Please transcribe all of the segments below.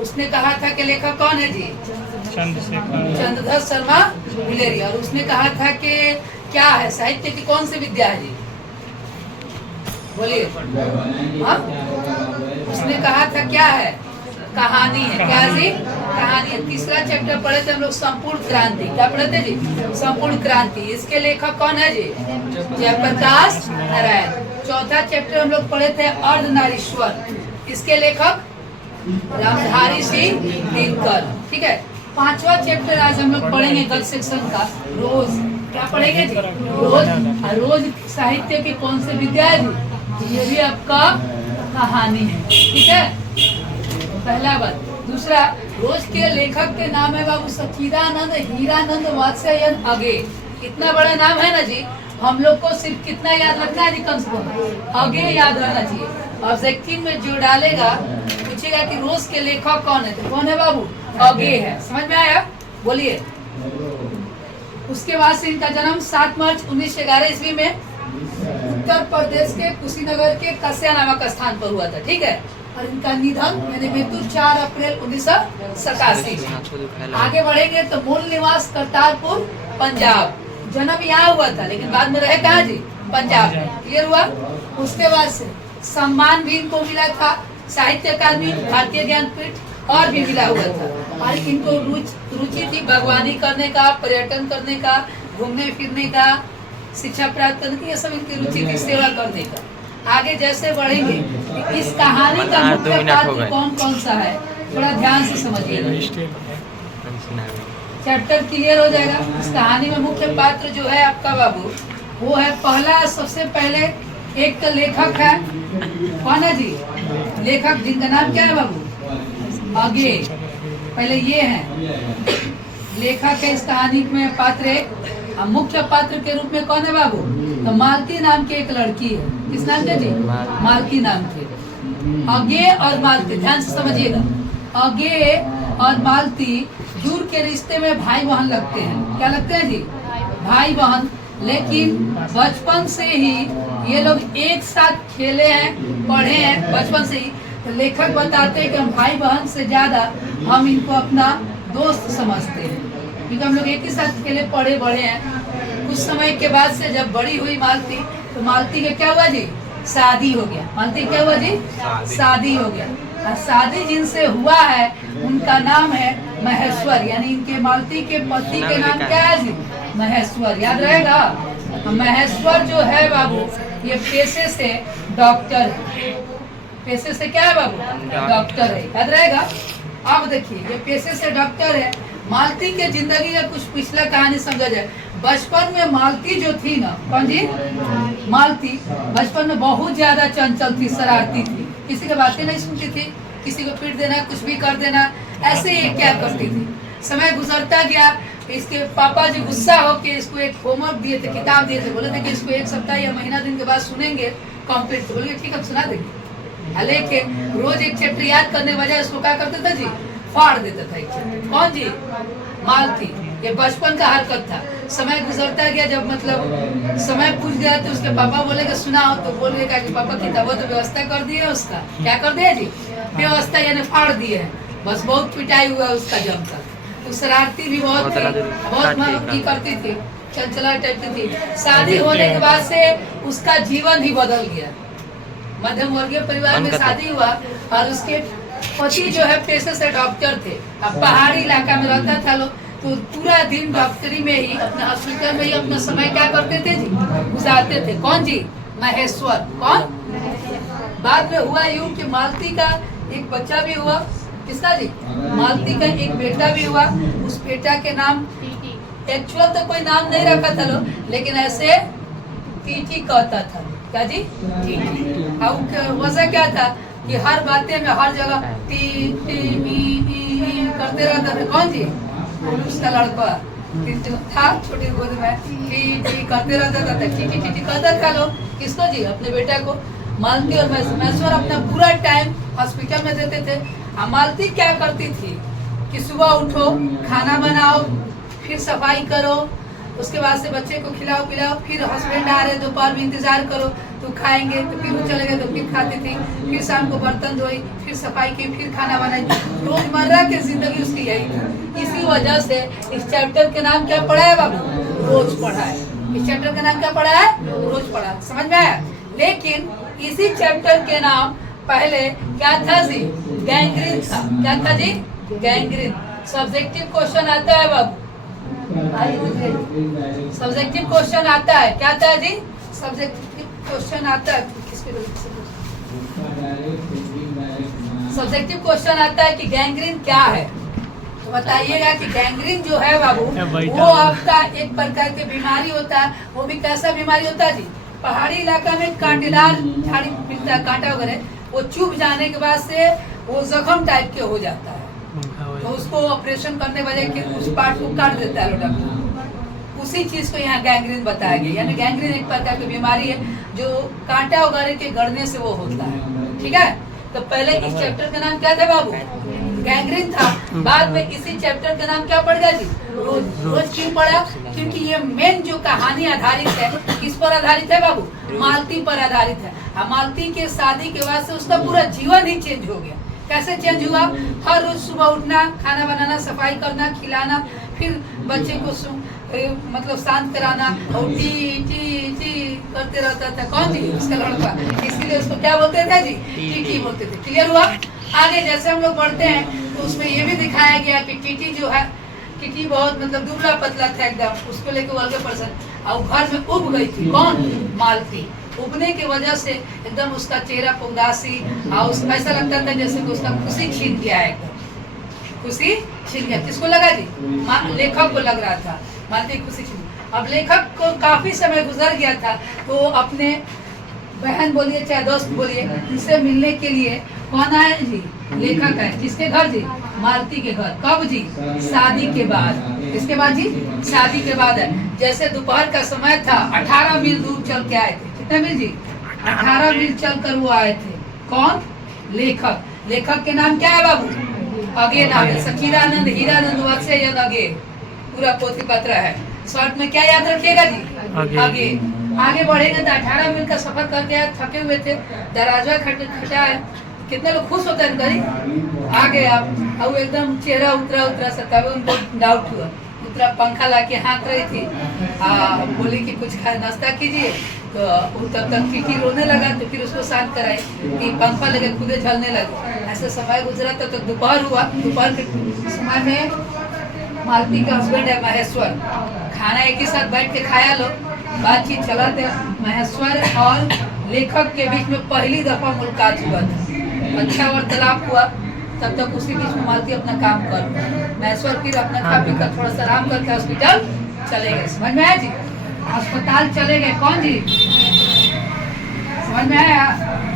उसने कहा था कि लेखक कौन है जी? चंद्रधर शर्मा गुलेरिया। और उसने कहा था कि क्या है साहित्य की कौन सी विद्या है जी? बोलिए। हाँ, उसने कहा था क्या है? कहानी है। क्या जी? कहानी है। तीसरा चैप्टर पढ़े थे हम लोग संपूर्ण क्रांति। क्या पढ़े थे जी? संपूर्ण क्रांति। इसके लेखक कौन है जी? जयप्रकाश नारायण। चौथा चैप्टर हम लोग पढ़े थे अर्धनारीश्वर। इसके लेखक रामधारी सिंह दिनकर। ठीक है। पांचवा चैप्टर आज हम लोग पढ़ेंगे गर्ल सेक्शन का रोज। क्या पढ़ेंगे जी? रोज। रोज साहित्य की कौन सी विद्या है जी? ये भी आपका कहानी है। ठीक है, पहला बात। दूसरा, रोज के लेखक के नाम है बाबू सच्चिदानंद हीरानंद वात्स्यायन अगे। इतना बड़ा नाम है ना जी, हम लोग को सिर्फ कितना याद रखना है जी? कम से कम अगे याद रहना चाहिए। ऑब्जेक्टिव में जो डालेगा पूछेगा कि रोज के लेखक कौन है, तो कौन है बाबू? अगे है। समझ में आया? बोलिए। उसके बाद से इनका जन्म 7 मार्च 1911 ईस्वी में उत्तर प्रदेश के कुशीनगर के कस्या नामक स्थान पर हुआ था। ठीक है। और इनका निधन यानी मृत्यु 4 अप्रैल 1987 में। आगे बढ़ेंगे तो मूल निवास करतारपुर पंजाब। जन्म यहाँ हुआ था लेकिन बाद में रहे कहाँ जी? पंजाब में। क्लियर हुआ? उसके बाद से सम्मान भी इनको मिला था, साहित्य अकादमी, भारतीय ज्ञानपीठ और भी मिला हुआ था। और इनको रुचि थी बागवानी करने का, पर्यटन करने का, घूमने फिरने का, शिक्षा प्राप्त करने की, ये सब इनकी रुचि थी, सेवा करने का। आगे जैसे बढ़ेंगे इस कहानी का मुख्य पात्र कौन कौन सा है थोड़ा ध्यान से समझिएगा, चैप्टर क्लियर हो जाएगा। इस कहानी में मुख्य पात्र जो है आपका बाबू वो है पहला, सबसे पहले एक तो लेखक है। कौन है जी? लेखक जिनका नाम क्या है बाबू? अगे। पहले ये है लेखक है इस कहानी में पात्र एक। मुख्य पात्र के रूप में कौन है बाबू? तो मालती नाम की एक लड़की है। किस नाम के जी? मालती नाम की। अगे और मालती, ध्यान से समझिएगा। अगे और मालती दूर के रिश्ते में भाई बहन लगते हैं। क्या लगते हैं जी? भाई बहन। लेकिन बचपन से ही ये लोग एक साथ खेले हैं, पढ़े हैं बचपन से ही। तो लेखक बताते हैं कि हम भाई बहन से ज्यादा हम इनको अपना दोस्त समझते हैं, क्योंकि हम लोग एक ही साथ खेले पढ़े बड़े हैं। कुछ समय के बाद से जब बड़ी हुई मालती, तो मालती का क्या हुआ जी? शादी हो गया। मालती क्या हुआ जी? शादी हो गया। और शादी जिनसे हुआ है उनका नाम है महेश्वर, यानी इनके मालती के पति के नाम क्या है जी? महेश्वर। याद रहेगा? महेश्वर जो है बाबू ये पेशे से डॉक्टर है। पेशे से क्या है बाबू? डॉक्टर है। याद रहेगा? अब देखिए ये पेशे से डॉक्टर है। मालती के जिंदगी का कुछ पिछला कहानी समझा जाए। बचपन में मालती जो थी ना, कौन जी? मालती बचपन में बहुत ज्यादा चंचल थी, शरारती थी, किसी की बातें नहीं सुनती थी, किसी को पीट देना, कुछ भी कर देना, ऐसे ही क्या करती थी। समय गुजरता गया, इसके पापा जी गुस्सा होके इसको एक होमवर्क दिए थे, किताब दिए थे, बोले थे कि इसको 1 सप्ताह या महीना दिन के बाद सुनेंगे कंप्लीट। तो बोले ठीक है सुना देंगे। लेकिन रोज एक चैप्टर याद करने बजाय उसको क्या करते थे जी? फाड़ देता था एक चैप्टर। कौन जी? मालती। ये बचपन का हरकत था। समय गुजरता गया, जब मतलब समय पूछ गया तो उसके पापा बोले कि सुनाओ, तो बोलेगा कि पापा किताबों तो व्यवस्था कर दी है उसका। क्या कर दिया जी? व्यवस्था, यानी फाड़ दिए है। बस बहुत पिटाई हुआ उसका जमकर। तो शरारती भी बहुत थी, बहुत की करती थी, चंचला टाइप की थी। शादी होने के बाद से उसका जीवन ही बदल गया। मध्यम वर्गीय परिवार में शादी हुआ और उसके पति जो है पेशे से डॉक्टर थे। अब पहाड़ी इलाका में रहता था लोग, तो पूरा दिन डॉक्टरी में ही, अपने हॉस्पिटल में ही अपना समय क्या करते थे जी? गुजारते थे। कौन जी? महेश्वर। कौन? बाद में हुआ यूं कि मालती का एक बच्चा भी हुआ। किसका जी? मालती का एक बेटा भी हुआ। उस बेटा के नाम एक्चुअल तो कोई नाम नहीं रखा था लोग, लेकिन ऐसे टीटी कहता था। क्या जी? टीटी। अब वजह क्या था कि हर बातें में हर जगह टी टी ई करते रहता था। कौन जी? उसका लड़का था, छोटी गोद में टी टी करते रहता था। टी टी कहता था लोग। किसको जी? अपने बेटा को। मालती और महेश्वर अपना पूरा टाइम हॉस्पिटल में देते थे। मालती क्या करती थी कि सुबह उठो, खाना बनाओ, फिर सफाई करो, उसके बाद से बच्चे को खिलाओ पिलाओ, फिर हस्बैंड आ रहे दोपहर में इंतजार करो, तो खाएंगे तो फिर वो चले गए तो फिर खाती थी, फिर शाम को बर्तन धोई, फिर सफाई की, फिर खाना बनाई। रोजमर्रा की जिंदगी उसकी यही थी। इसी वजह से इस चैप्टर के नाम क्या पढ़ा है बाबू? रोज पढ़ा है। इस चैप्टर का नाम क्या पढ़ा है? रोज पढ़ा। समझ में आया? लेकिन इसी चैप्टर के नाम पहले क्या था जी? गैंग्रीन था। क्या था जी? गैंग्रीन। सब्जेक्टिव क्वेश्चन आता है बाबू, सब्जेक्टिव क्वेश्चन आता है। क्या आता है जी? सब्जेक्टिव क्वेश्चन आता है। सब्जेक्टिव क्वेश्चन आता है कि गैंग्रीन क्या है। तो बताइएगा कि गैंग्रीन जो है बाबू वो आपका एक प्रकार की बीमारी होता है। वो भी कैसा बीमारी होता है जी? पहाड़ी इलाका में कांटेदार झाड़ी मिलता है, कांटा वगैरह, वो चुभ जाने के बाद से वो जख्म टाइप के हो जाता है। तो उसको ऑपरेशन करने वाले के उस पार्ट को काट देता है डॉक्टर। उसी चीज को यहाँ गैंग्रीन बताया गया। यानी गैंग्रीन एक प्रकार की बीमारी है जो कांटा वगैरह के गड़ने से वो होता है। ठीक है, तो पहले इस चैप्टर का नाम क्या था बाबू? गैंग्रीन था। बाद में इसी चैप्टर का नाम क्या पड़ गया जी? रोज। रोज क्यों पड़ा? क्योंकि ये मेन जो कहानी आधारित है, किस पर आधारित है बाबू? मालती पर आधारित है। मालती के शादी के बाद से उसका पूरा जीवन ही चेंज हो गया। कैसे चेंज हुआ? हर रोज सुबह उठना, खाना बनाना, सफाई करना, खिलाना, फिर बच्चे को मतलब शांत कराना, और टी टी टी करते रहता था। कौन जी? उसका लड़का। इसीलिए उसको क्या बोलते थे जी? टीटी बोलते थे। क्लियर हुआ? आगे जैसे हम लोग बढ़ते हैं तो उसमें ये भी दिखाया गया कि टीटी जो है, टीटी बहुत मतलब दुबला पतला था एकदम, उसको लेके वर्ग पर्सन, और घर में उब गई थी। कौन? मालती। उबने की वजह से एकदम उसका चेहरा उदासी, और ऐसा लगता था जैसे कि उसका खुशी छीन गया है। एकदम खुशी छीन गया। किसको लगा जी? लेखक को लग रहा था मालती खुशी छीन। अब लेखक को काफी समय गुजर गया था, तो अपने बहन बोलिए चाहे दोस्त बोलिए, उनसे मिलने के लिए कौन आया जी? लेखक है। किसके घर जी? मालती के घर। कब जी? शादी के बाद। इसके बाद जी? शादी के बाद है। जैसे दोपहर का समय था, 18 मील दूर चल के आए थे। कितने मील जी? 18 मील चल कर वो आए थे। कौन? लेखक। लेखक के नाम क्या है बाबू? अगे नाम है। सखीरानंद, हीरानंद, वात्स्यायन अगे, पूरा पोथी पत्र है। शॉर्ट में क्या याद रखिएगा जी? आगे। आगे बढ़ेंगे तो 18 मील का सफर करके आए, थके हुए थे, दरवाजा खटा है। कितने लोग खुश होते हैं करीब आ गए आप, और एकदम चेहरा उतरा सा, तब उनको डाउट हुआ। उतरा, पंखा ला के हाँक रही थी, बोली कि कुछ नाश्ता कीजिए। तो तब तक टीटी रोने लगा, तो फिर उसको शांत कराई कि पंखा लगे खुदे झलने लगे। ऐसे समय गुजरा तब तक दोपहर हुआ। दोपहर के समय में मालती का हस्बैंड है महेश्वर, खाना एक ही साथ बैठ के खाया लो, बातचीत चलाते। महेश्वर और लेखक के बीच में पहली दफा मुलाकात हुआ था। अच्छा वार्तालाप हुआ। तब तक उसी बीच में मालती अपना काम कर, महेश्वर फिर अपना खा पी कर थोड़ा सा आराम करके हॉस्पिटल चले गए। समझ में आया जी? अस्पताल चले गए। कौन जी? समझ में आया?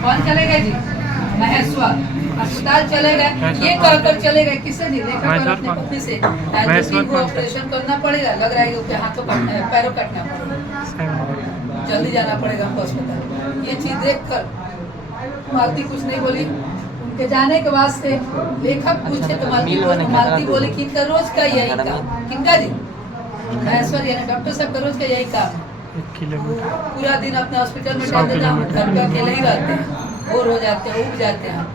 कौन चले गए जी? महेश्वर। अस्पताल चले गए। ये कहकर चले गए किससे जी? लेखक और अपनी पत्नी से को ऑपरेशन करना पड़ेगा, लग रहा है कि हाथों काटना, पैरों काटना पड़ेगा, जल्दी जाना पड़ेगा हमको अस्पताल। ये चीज देख कर मालती कुछ नहीं बोली। उनके जाने के बाद से लेखक पूछे तो मालती बोली कि इनका रोज का यही काम। किनका जी? महेश्वर, यानी डॉक्टर साहब का रोज का यही काम। पूरा दिन अपने हॉस्पिटल में डाल देता हूँ, घर पे अकेले ही रहते हैं, बोर हो जाते हैं, उब जाते हैं।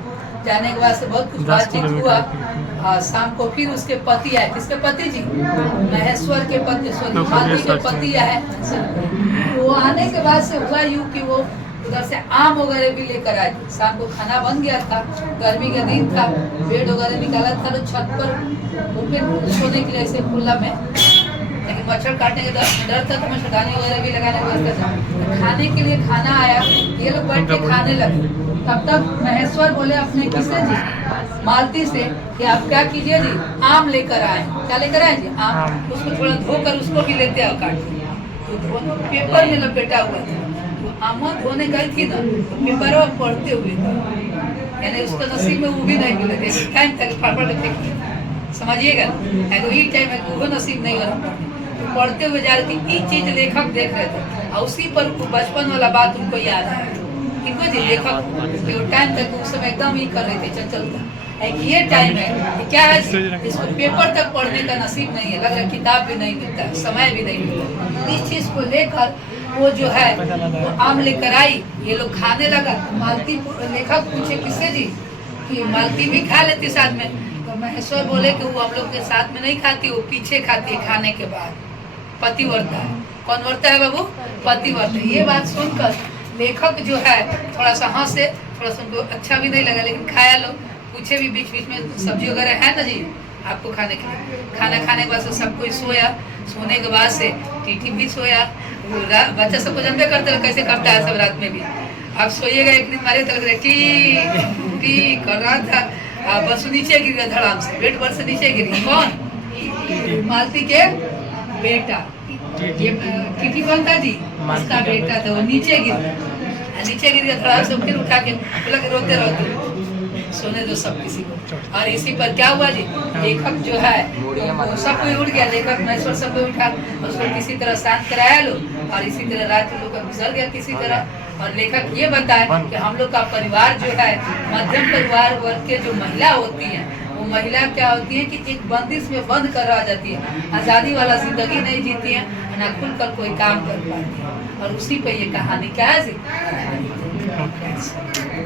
जाने के बाद से बहुत कुछ बातचीत हुआ। शाम को फिर उसके पति आए। किसके पति जी? महेश्वर के पति, सॉरी मालती के पति आए। वो आने के बाद से हुआ यूँ कि वो उधर से आम वगैरह भी लेकर आए। शाम को खाना बन गया था, गर्मी का दिन था, बेड वगैरह निकाला था, तो छत पर सोने के लिए ऐसे खुला में, लेकिन मच्छर काटने का डर था, तो मच्छरदानी वगैरह भी लगाने की व्यवस्था था। खाने के लिए खाना आया, ये लोग बैठ के खाने लगे। तब तक महेश्वर बोले अपने किससे जी? मालती से कि आप क्या कीजिए जी, आम लेकर आए। क्या लेकर आए जी? आम। उसको थोड़ा धोकर उसको भी लेते आओ काट के। तो पेपर में लपेटा हुआ था। आम धोने गई थी ना, पेपर पढ़ते हुए था, यानी उसका नसीब में वो भी नहीं मिले थे। टाइम तक फाफड़ में समझिएगा, ये टाइम है वो नसीब नहीं हो रहा। तो पढ़ते हुए जा रही थी, ये चीज लेखक देख रहे थे, और उसी पर बचपन वाला बात उनको याद है। इनको जी लेखक टाइम तक उस समय एकदम ही कर रहे थे, चंचलता। ये टाइम है क्या है, इसको पेपर तक पढ़ने का नसीब नहीं है, लग रहा है किताब भी नहीं मिलता, समय भी नहीं मिलता। इस चीज को लेकर वो जो है वो आम लेकर आई, ये लोग खाने लगा। मालती लेखक पूछे किससे जी कि मालती भी खा लेती साथ में, तो महेश्वर बोले कि वो हम लोग के साथ में नहीं खाती, वो पीछे खाती है खाने के बाद। पतिव्रता है। कौन व्रता है बाबू? पतिव्रता। ये बात सुनकर लेखक जो है थोड़ा सा हंसे, थोड़ा सा उनको अच्छा भी नहीं लगा, लेकिन खाया लोग। पूछे भी बीच बीच में सब्जी वगैरह है ना जी आपको खाने के लिए? खाना खाने के बाद से सब कोई सोया। सोने के बाद से टीटी भी सोया। बच्चा सबको जानते करते कैसे करता है सब रात में भी। आप सोइएगा, एक दिन मारे तो टी टी कर रहा था, बस नीचे गिर गया धड़ाम से, बेड पर से नीचे गिर गया। कौन? मालती के बेटा। ये टीटी कौन था जी? उसका बेटा था। वो नीचे गिर गया धड़ाम से, फिर उठा के बोला कि रोते रहो, सोने दो सब किसी को। और इसी पर क्या हुआ जी, लेखक जो है तो सब कोई उठ गया, लेखक महेश्वर सब कोई उठा, उसको किसी तरह शांत कराया लोग, और इसी तरह रात लोग का गुजर गया किसी तरह। और लेखक ये बताए कि हम लोग का परिवार जो है मध्यम परिवार वर्ग के जो महिला होती है, वो महिला क्या होती है कि एक बंदिश में बंद कर रह जाती है, आज़ादी वाला जिंदगी नहीं जीती है, ना खुलकर कोई काम कर पाती है। और उसी पे ये कहानी क्या है जी?